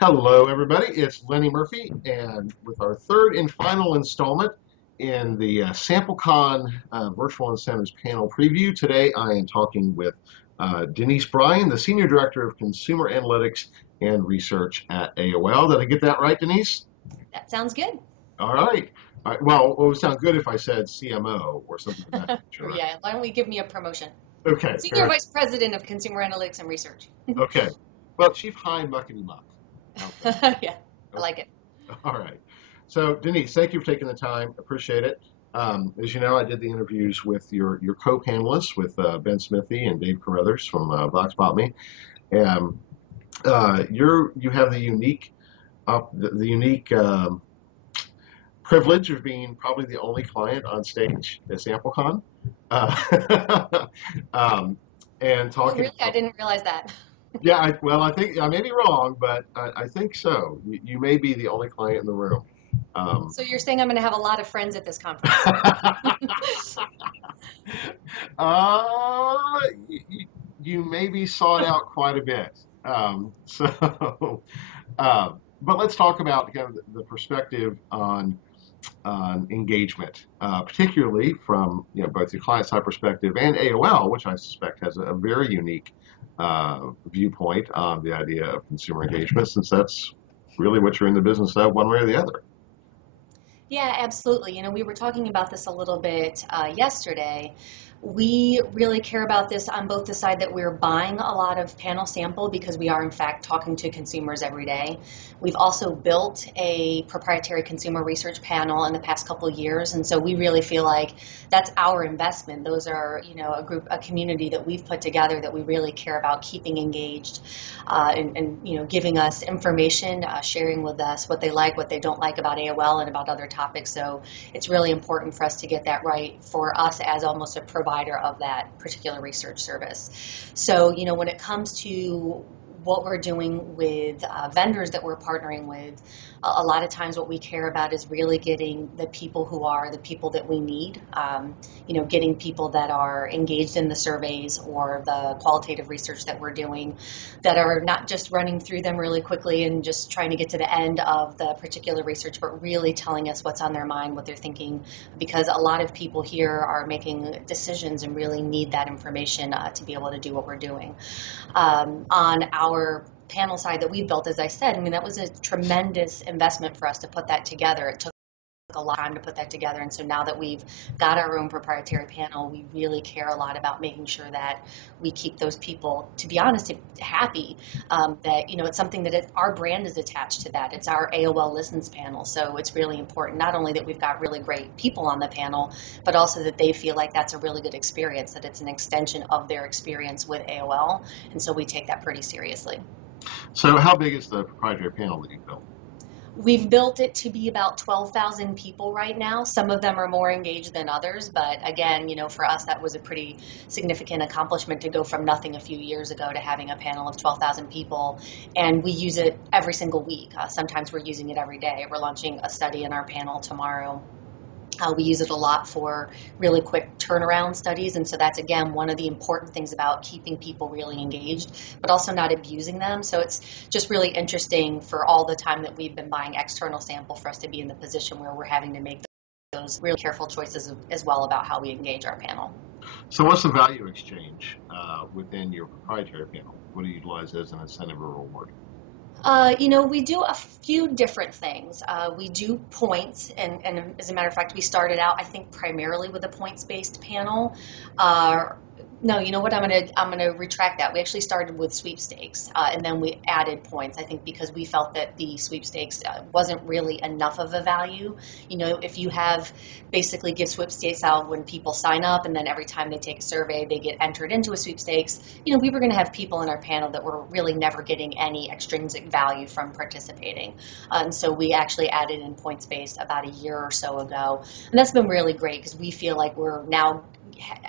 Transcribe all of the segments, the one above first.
Hello, everybody. It's Lenny Murphy, and with our third and final installment in the Samplecon Virtual Incentives Panel Preview, today I am talking with Denise Brien, the Senior Director of Consumer Analytics and Research at AOL. Did I get that right, Denise? That sounds good. All right. All right. Well, it would sound good if I said CMO or something of that nature. Yeah, why don't we give me a promotion? Okay. Senior Vice President of Consumer Analytics and Research. Okay. Well, Chief High Muckety Muck. Okay. Yeah, I like it. All right. So, Denise, thank you for taking the time. Appreciate it. As you know, I did the interviews with your co-panelists, with Ben Smithy and Dave Carruthers from Vox Pop Me. And you have the unique privilege of being probably the only client on stage at Samplecon. And Oh, talking. really? I didn't realize that. Yeah, I think I may be wrong, but I think so. You may be the only client in the room. So you're saying I'm going to have a lot of friends at this conference? uh, you maybe sought out quite a bit. But let's talk about kind of the perspective on engagement, particularly from both the client side perspective and AOL, which I suspect has a very unique viewpoint on the idea of consumer engagement, since that's really what you're in the business of, one way or the other. Yeah, absolutely. We were talking about this a little bit yesterday. We really care about this on both the side that we're buying a lot of panel sample because we are in fact talking to consumers every day. We've also built a proprietary consumer research panel in the past couple of years, and so we really feel like that's our investment. Those are, a community that we've put together that we really care about keeping engaged, and giving us information, sharing with us what they like, what they don't like about AOL and about other topics. So it's really important for us to get that right for us as almost a provider of that particular research service. So, when it comes to what we're doing with vendors that we're partnering with, a lot of times what we care about is really getting the people who are the people that we need, getting people that are engaged in the surveys or the qualitative research that we're doing, that are not just running through them really quickly and just trying to get to the end of the particular research, but really telling us what's on their mind, what they're thinking, because a lot of people here are making decisions and really need that information to be able to do what we're doing. On our panel side that we built, as I said, that was a tremendous investment for us to put that together. It took a lot of time to put that together, and so now that we've got our own proprietary panel, we really care a lot about making sure that we keep those people, to be honest, happy, that it's something that our brand is attached to that. It's our AOL Listens panel, so it's really important not only that we've got really great people on the panel, but also that they feel like that's a really good experience, that it's an extension of their experience with AOL, and so we take that pretty seriously. So how big is the proprietary panel that you built? We've built it to be about 12,000 people right now. Some of them are more engaged than others, but again, for us that was a pretty significant accomplishment to go from nothing a few years ago to having a panel of 12,000 people, and we use it every single week. Sometimes we're using it every day. We're launching a study in our panel tomorrow. We use it a lot for really quick turnaround studies, and so that's, again, one of the important things about keeping people really engaged, but also not abusing them. So it's just really interesting for all the time that we've been buying external sample for us to be in the position where we're having to make those really careful choices as well about how we engage our panel. So what's the value exchange within your proprietary panel? What do you utilize as an incentive or reward? We do a few different things. We do points, and as a matter of fact, we started out, I think, primarily with a points-based panel. No, you know what? I'm gonna retract that. We actually started with sweepstakes, and then we added points. I think because we felt that the sweepstakes wasn't really enough of a value. If you have basically give sweepstakes out when people sign up, and then every time they take a survey, they get entered into a sweepstakes. We were going to have people in our panel that were really never getting any extrinsic value from participating, and so we actually added in points-based about a year or so ago, and that's been really great because we feel like we're now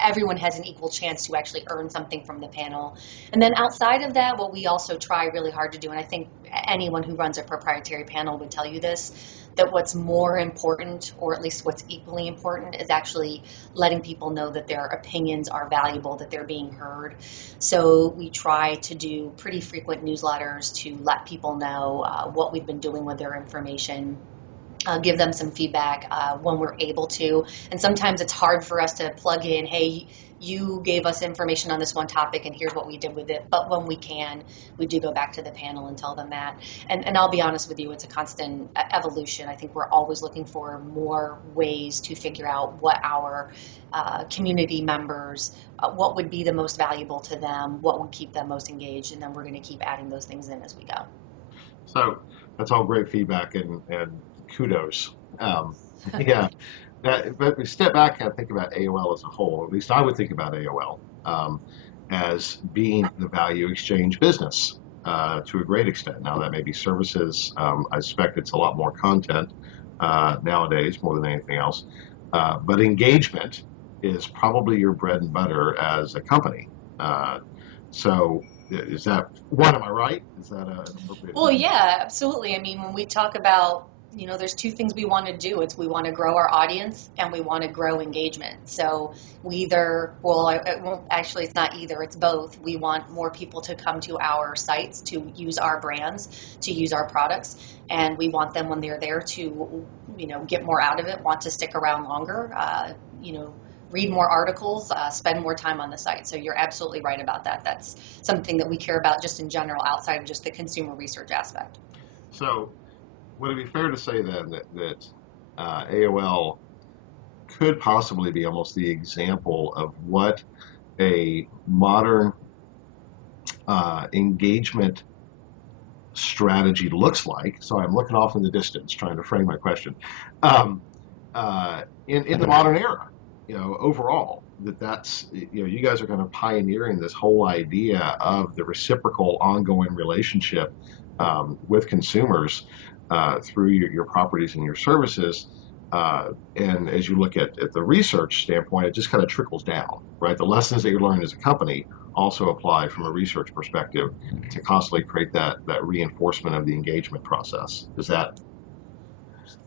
everyone has an equal chance to actually earn something from the panel. And then outside of that, what we also try really hard to do, and I think anyone who runs a proprietary panel would tell you this, that what's more important, or at least what's equally important, is actually letting people know that their opinions are valuable, that they're being heard. So we try to do pretty frequent newsletters to let people know what we've been doing with their information. Give them some feedback when we're able to. And sometimes it's hard for us to plug in, hey, you gave us information on this one topic and here's what we did with it. But when we can, we do go back to the panel and tell them that. And I'll be honest with you, it's a constant evolution. I think we're always looking for more ways to figure out what our community members, what would be the most valuable to them, what would keep them most engaged, and then we're going to keep adding those things in as we go. So that's all great feedback and kudos. Yeah. But we step back and think about AOL as a whole. At least I would think about AOL as being the value exchange business to a great extent. Now, that may be services. I suspect it's a lot more content nowadays, more than anything else. But engagement is probably your bread and butter as a company. So is that one? Am I right? Is that an appropriate? Well, yeah, absolutely. I mean, when we talk about, there's two things we want to do. We want to grow our audience and we want to grow engagement. So we either, actually it's not either, it's both. We want more people to come to our sites to use our brands, to use our products, and we want them when they're there to, get more out of it, want to stick around longer, read more articles, spend more time on the site. So you're absolutely right about that. That's something that we care about just in general, outside of just the consumer research aspect. So would it be fair to say then that AOL could possibly be almost the example of what a modern engagement strategy looks like? So I'm looking off in the distance, trying to frame my question. In the modern era, overall, that's you guys are kind of pioneering this whole idea of the reciprocal, ongoing relationship with consumers through your properties and your services. And as you look at the research standpoint, it just kind of trickles down, right? The lessons that you're learning as a company also apply from a research perspective to constantly create that reinforcement of the engagement process. Is that?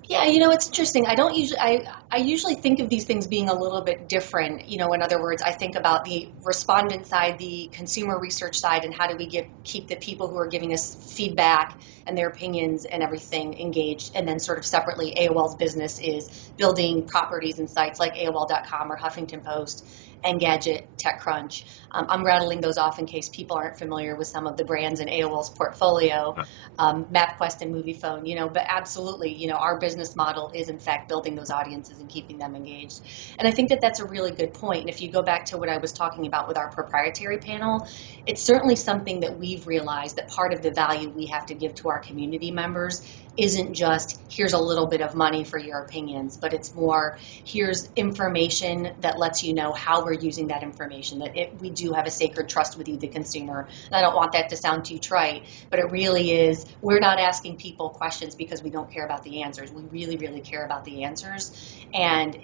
Yeah, it's interesting. I usually think of these things being a little bit different. In other words, I think about the respondent side, the consumer research side, and how do we keep the people who are giving us feedback and their opinions and everything engaged. And then sort of separately, AOL's business is building properties and sites like AOL.com or Huffington Post, Engadget, TechCrunch. I'm rattling those off in case people aren't familiar with some of the brands in AOL's portfolio, MapQuest and MoviePhone, but absolutely, our business model is in fact building those audiences and keeping them engaged. And I think that that's a really good point. And if you go back to what I was talking about with our proprietary panel, it's certainly something that we've realized that part of the value we have to give to our community members isn't just here's a little bit of money for your opinions, but it's more here's information that lets you know how we're using that information, that we do have a sacred trust with you, the consumer. And I don't want that to sound too trite, but it really is, we're not asking people questions because we don't care about the answers. We really, really care about the answers. And,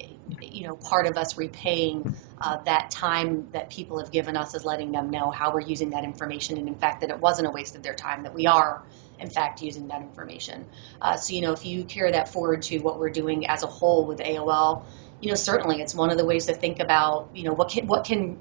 part of us repaying that time that people have given us is letting them know how we're using that information, and in fact that it wasn't a waste of their time, that we are in fact using that information. So if you carry that forward to what we're doing as a whole with AOL, certainly it's one of the ways to think about, what can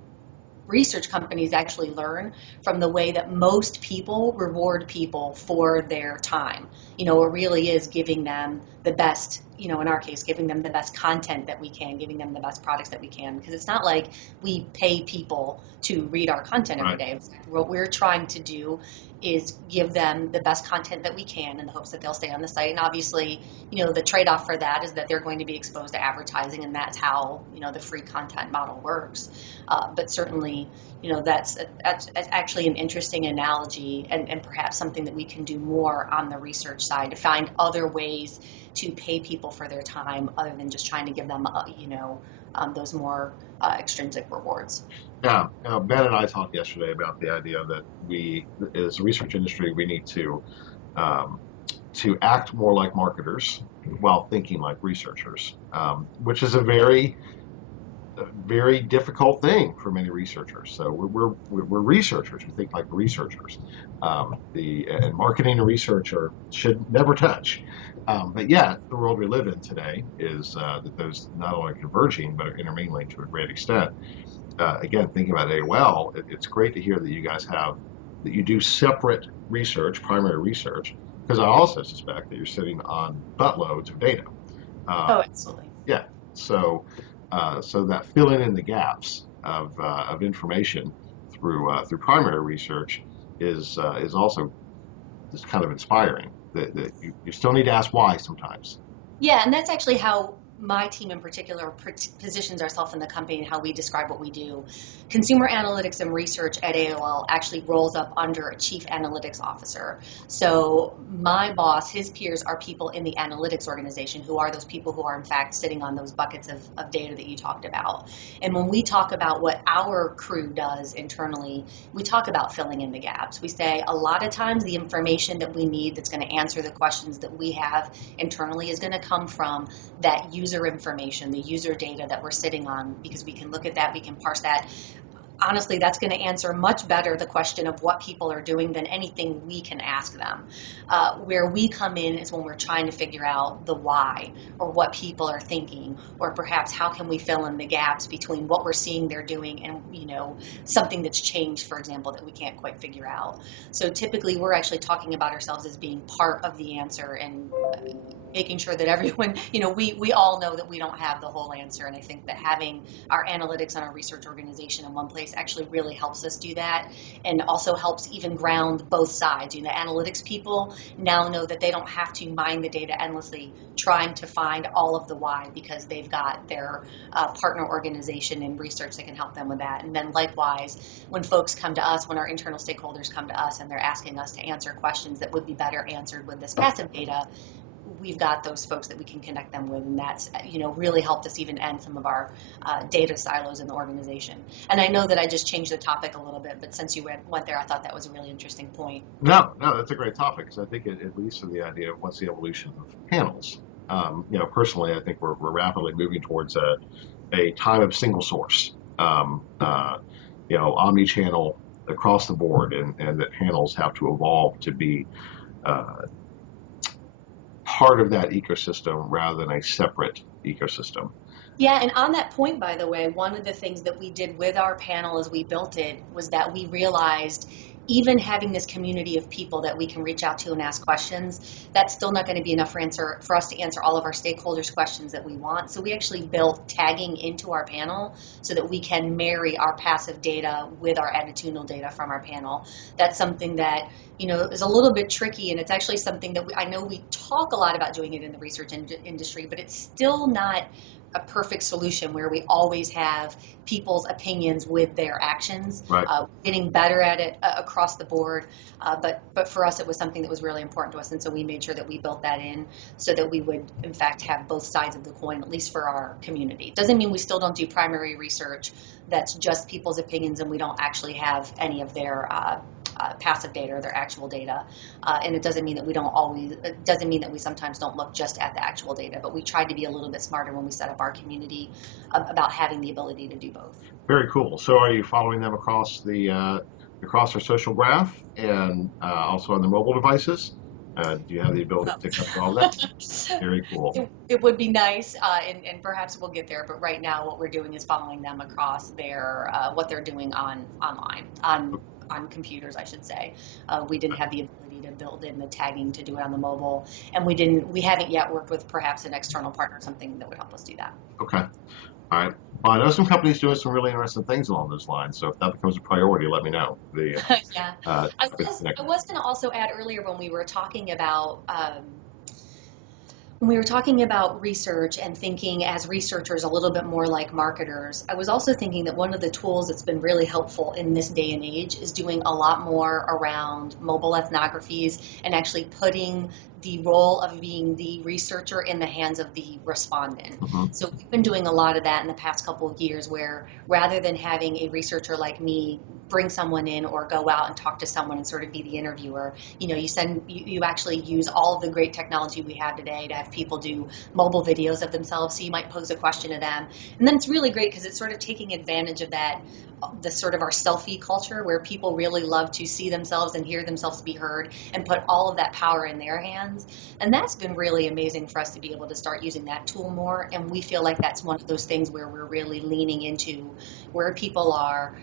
research companies actually learn from the way that most people reward people for their time. It really is giving them the best, in our case, giving them the best content that we can, giving them the best products that we can, because it's not like we pay people to read our content every day. What we're trying to do is give them the best content that we can in the hopes that they'll stay on the site. And obviously, the trade-off for that is that they're going to be exposed to advertising, and that's how, the free content model works. But certainly, that's actually an interesting analogy and perhaps something that we can do more on the research side to find other ways to pay people for their time other than just trying to give them, those more extrinsic rewards. Yeah, Ben and I talked yesterday about the idea that we, as a research industry, we need to act more like marketers while thinking like researchers, which is a very a very difficult thing for many researchers. So we're researchers. We think like researchers. And marketing and research should never touch. But yet, the world we live in today is that those not only are converging but are intermingling to a great extent. Again, thinking about AOL, it's great to hear that you guys that you do separate research, primary research, because I also suspect that you're sitting on buttloads of data. Oh, absolutely. Yeah. So, so that filling in the gaps of information through primary research is also just kind of inspiring. That you still need to ask why sometimes. Yeah, and that's actually how my team in particular positions ourselves in the company and how we describe what we do. Consumer analytics and research at AOL actually rolls up under a chief analytics officer. So my boss, his peers are people in the analytics organization who are those people who are in fact sitting on those buckets of data that you talked about. And when we talk about what our crew does internally, we talk about filling in the gaps. We say a lot of times the information that we need that's going to answer the questions that we have internally is going to come from that user information, the user data that we're sitting on, because we can look at that, we can parse that. Honestly, that's going to answer much better the question of what people are doing than anything we can ask them. Where we come in is when we're trying to figure out the why, or what people are thinking, or perhaps how can we fill in the gaps between what we're seeing they're doing and something that's changed, for example, that we can't quite figure out. So typically we're actually talking about ourselves as being part of the answer and making sure that everyone, we all know that we don't have the whole answer. And I think that having our analytics and our research organization in one place actually really helps us do that, and also helps even ground both sides. Analytics people now know that they don't have to mine the data endlessly trying to find all of the why, because they've got their partner organization in research that can help them with that. And then likewise, when folks come to us, when our internal stakeholders come to us and they're asking us to answer questions that would be better answered with this passive data, we've got those folks that we can connect them with, and that's really helped us even end some of our data silos in the organization. And I know that I just changed the topic a little bit, but since you went there, I thought that was a really interesting point. No, that's a great topic, because I think it leads to the idea of what's the evolution of panels. Personally, I think we're rapidly moving towards a time of single source, omni-channel across the board, and that panels have to evolve to be part of that ecosystem rather than a separate ecosystem. Yeah, and on that point, by the way, one of the things that we did with our panel as we built it was that we realized even having this community of people that we can reach out to and ask questions, that's still not going to be enough for us to answer all of our stakeholders' questions that we want. So we actually built tagging into our panel so that we can marry our passive data with our attitudinal data from our panel. That's something that is a little bit tricky, and it's actually something that I know we talk a lot about doing it in the research industry, but it's still not a perfect solution where we always have people's opinions with their actions. Right. Getting better at it across the board, but for us it was something that was really important to us, and so we made sure that we built that in so that we would in fact have both sides of the coin, at least for our community. Doesn't mean we still don't do primary research that's just people's opinions and we don't actually have any of their passive data or their actual data, and it doesn't mean that we sometimes don't look just at the actual data, but we tried to be a little bit smarter when we set up our community about having the ability to do both. Very cool. So are you following them across our social graph and also on the mobile devices? Do you have the ability to cover all that? Very cool. It would be nice, and perhaps we'll get there, but right now what we're doing is following them across their what they're doing online, on computers, I should say. We didn't have the ability to build in the tagging to do it on the mobile, and we haven't yet worked with perhaps an external partner or something that would help us do that. Okay. All right. Well, I know some companies doing some really interesting things along those lines, so if that becomes a priority, let me know. Yeah. I was going to also add earlier when we were talking about research and thinking as researchers a little bit more like marketers, I was also thinking that one of the tools that's been really helpful in this day and age is doing a lot more around mobile ethnographies and actually putting the role of being the researcher in the hands of the respondent. Mhm. So we've been doing a lot of that in the past couple of years, where rather than having a researcher like me bring someone in or go out and talk to someone and sort of be the interviewer, you actually use all of the great technology we have today to have people do mobile videos of themselves. So you might pose a question to them, and then it's really great because it's sort of taking advantage of that, the sort of our selfie culture, where people really love to see themselves and hear themselves be heard and put all of that power in their hands. And that's been really amazing for us to be able to start using that tool more. And we feel like that's one of those things where we're really leaning into where people are,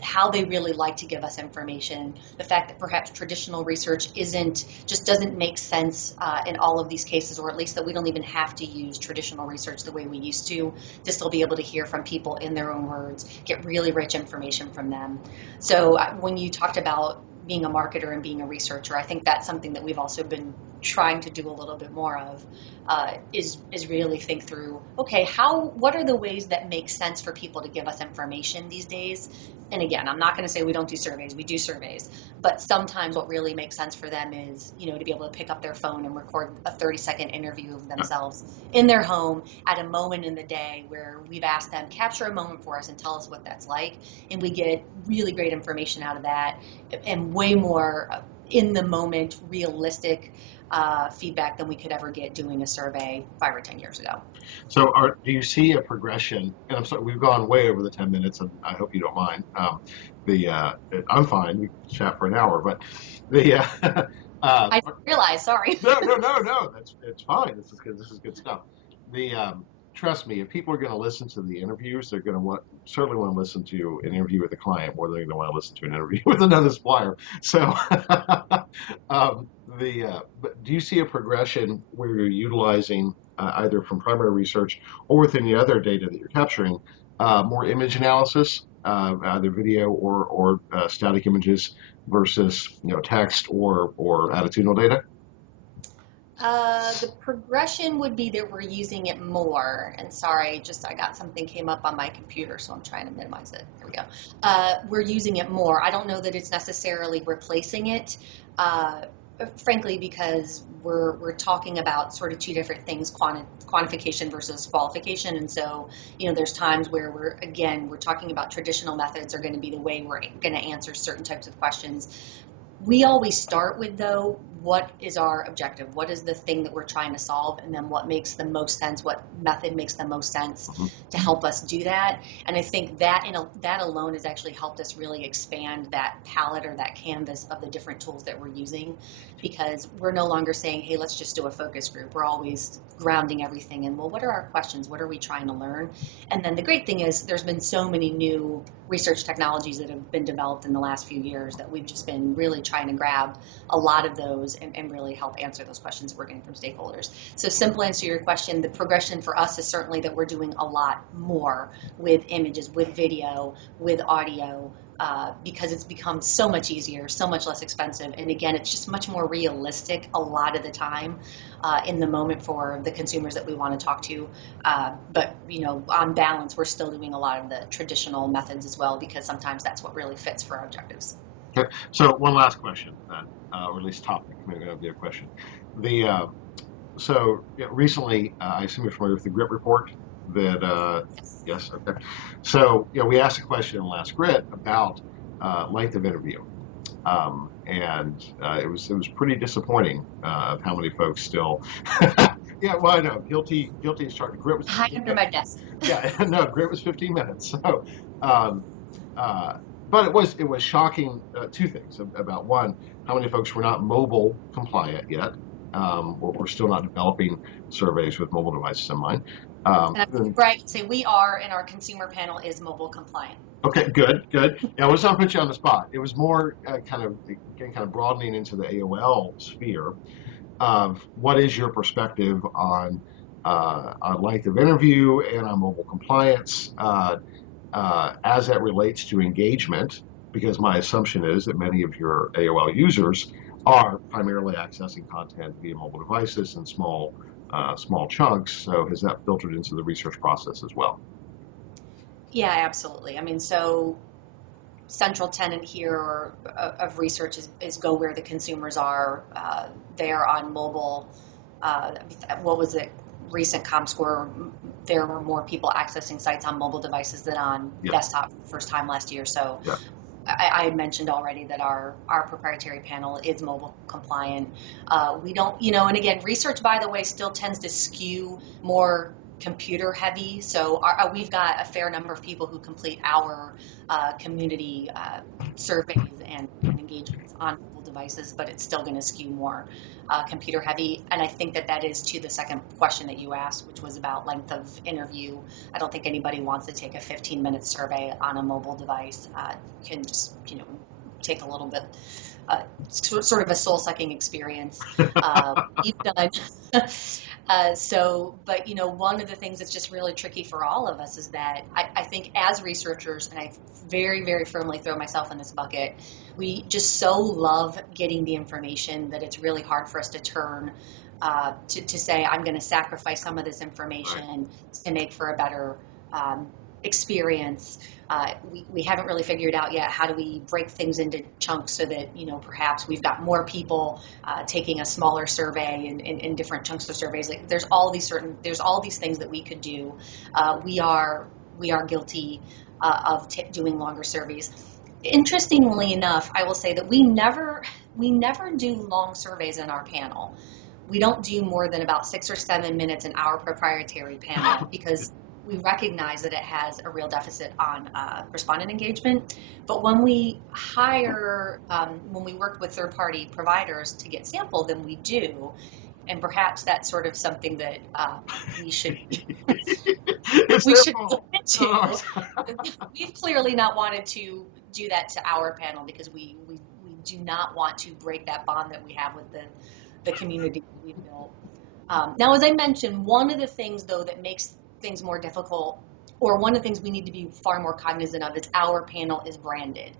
how they really like to give us information. The fact that perhaps traditional research doesn't make sense in all of these cases, or at least that we don't even have to use traditional research the way we used to still be able to hear from people in their own words, get really rich information from them. So when you talked about being a marketer and being a researcher, I think that's something that we've also been trying to do a little bit more of, is really think through, okay, what are the ways that make sense for people to give us information these days? And again, I'm not going to say we don't do surveys. We do surveys. But sometimes what really makes sense for them is, to be able to pick up their phone and record a 30-second interview of themselves in their home at a moment in the day where we've asked them, capture a moment for us and tell us what that's like. And we get really great information out of that, and way more in the moment, realistic feedback than we could ever get doing a survey 5 or 10 years ago. So do you see a progression? And I'm sorry, we've gone way over the 10 minutes, and I hope you don't mind. I'm fine. We can chat for an hour, but I didn't realize. Sorry. No. It's fine. This is good. This is good stuff. Trust me, if people are going to listen to the interviews, they're going to certainly want to listen to an interview with a client more than they're going to want to listen to an interview with another supplier. So, but do you see a progression where you're utilizing either from primary research or within the other data that you're capturing, more image analysis, either video or static images versus text or attitudinal data? The progression would be that we're using it more. And sorry, I got something came up on my computer, so I'm trying to minimize it. There we go. We're using it more. I don't know that it's necessarily replacing it, frankly, because we're talking about sort of two different things, quantification versus qualification. And so, there's times where we're talking about traditional methods are going to be the way we're going to answer certain types of questions. We always start with, though, what is our objective? What is the thing that we're trying to solve? And then what makes the most sense? What method makes the most sense to help us do that? And I think that that alone has actually helped us really expand that palette or that canvas of the different tools that we're using, because we're no longer saying, hey, let's just do a focus group. We're always grounding everything in, well, what are our questions? What are we trying to learn? And then the great thing is there's been so many new research technologies that have been developed in the last few years that we've just been really trying to grab a lot of those and really help answer those questions we're getting from stakeholders. So simple answer to your question, the progression for us is certainly that we're doing a lot more with images, with video, with audio, because it's become so much easier, so much less expensive. And again, it's just much more realistic a lot of the time in the moment for the consumers that we want to talk to. But, on balance, we're still doing a lot of the traditional methods as well, because sometimes that's what really fits for our objectives. Okay. So one last question then, or at least topic, maybe that'll be a question. Recently, I assume you're familiar with the GRIT report. Yes, okay. So we asked a question in the last GRIT about length of interview, and it was pretty disappointing of how many folks still. Yeah, well, I know, guilty as charged. GRIT was hide under my desk. Yeah, no, GRIT was 15 minutes. So. But it was shocking, two things about: one, how many folks were not mobile compliant yet. We're still not developing surveys with mobile devices in mind. Right, say we are, and our consumer panel is mobile compliant. Okay, good. Yeah, let's not put you on the spot. It was more kind of broadening into the AOL sphere of what is your perspective on length of interview and on mobile compliance. As that relates to engagement, because my assumption is that many of your AOL users are primarily accessing content via mobile devices in small chunks. So has that filtered into the research process as well? Yeah, absolutely. I mean, so central tenet here of research is go where the consumers are. There on mobile. What was it? Recent ComScore, there were more people accessing sites on mobile devices than on desktop for the first time last year. So I had mentioned already that our proprietary panel is mobile compliant. We don't, and again, research, by the way, still tends to skew more computer heavy. So we've got a fair number of people who complete our community surveys and engagements on mobile devices, but it's still going to skew more computer heavy. And I think that is to the second question that you asked, which was about length of interview. I don't think anybody wants to take a 15-minute survey on a mobile device. You can just, take a little bit, sort of a soul-sucking experience. We've done. But one of the things that's just really tricky for all of us is that I think as researchers, and I very, very firmly throw myself in this bucket, we just so love getting the information that it's really hard for us to turn to say, I'm going to sacrifice some of this information to make for a better experience. We haven't really figured out yet how do we break things into chunks so that perhaps we've got more people taking a smaller survey in different chunks of surveys. Like there's all these things that we could do. We are guilty of doing longer surveys. Interestingly enough, I will say that we never do long surveys in our panel. We don't do more than about 6 or 7 minutes in our proprietary panel because we recognize that it has a real deficit on respondent engagement. But when we when we work with third-party providers to get sampled, then we do. And perhaps that's sort of something that we should look into. We've clearly not wanted to do that to our panel because we do not want to break that bond that we have with the community that we've built. Now, as I mentioned, one of the things, though, that makes things more difficult, or one of the things we need to be far more cognizant of, is our panel is branded.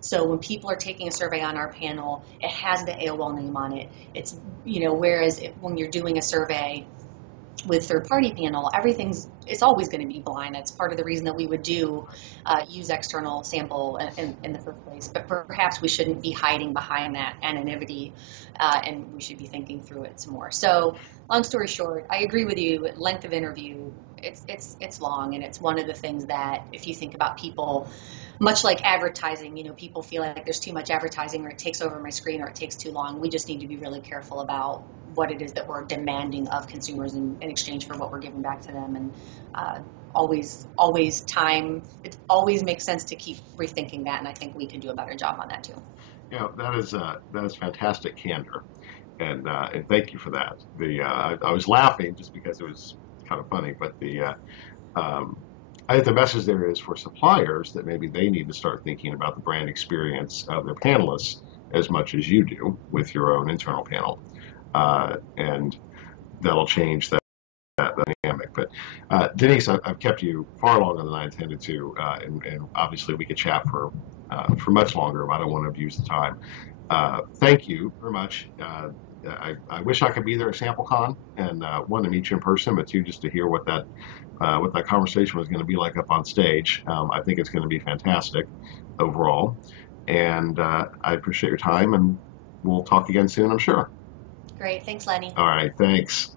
So when people are taking a survey on our panel, it has the AOL name on it. It's, whereas when you're doing a survey with third-party panel, it's always going to be blind. That's part of the reason that we would use external sample in the first place. But perhaps we shouldn't be hiding behind that anonymity, and we should be thinking through it some more. So, long story short, I agree with you. Length of interview, it's long, and it's one of the things that if you think about people, much like advertising, people feel like there's too much advertising, or it takes over my screen, or it takes too long. We just need to be really careful about what it is that we're demanding of consumers in exchange for what we're giving back to them. And always time, it always makes sense to keep rethinking that, and I think we could do a better job on that too. That is fantastic candor, and thank you for that. I was laughing just because it was kind of funny, but I think the message there is for suppliers that maybe they need to start thinking about the brand experience of their panelists as much as you do with your own internal panel, and that'll change that dynamic. But Denise, I've kept you far longer than I intended to, and obviously we could chat for much longer, but I don't want to abuse the time. Thank you very much. I wish I could be there at Samplecon, and one, to meet you in person, but two, just to hear what that conversation was going to be like up on stage. I think it's going to be fantastic overall, and I appreciate your time, and we'll talk again soon, I'm sure. Great. Thanks, Lenny. All right. Thanks.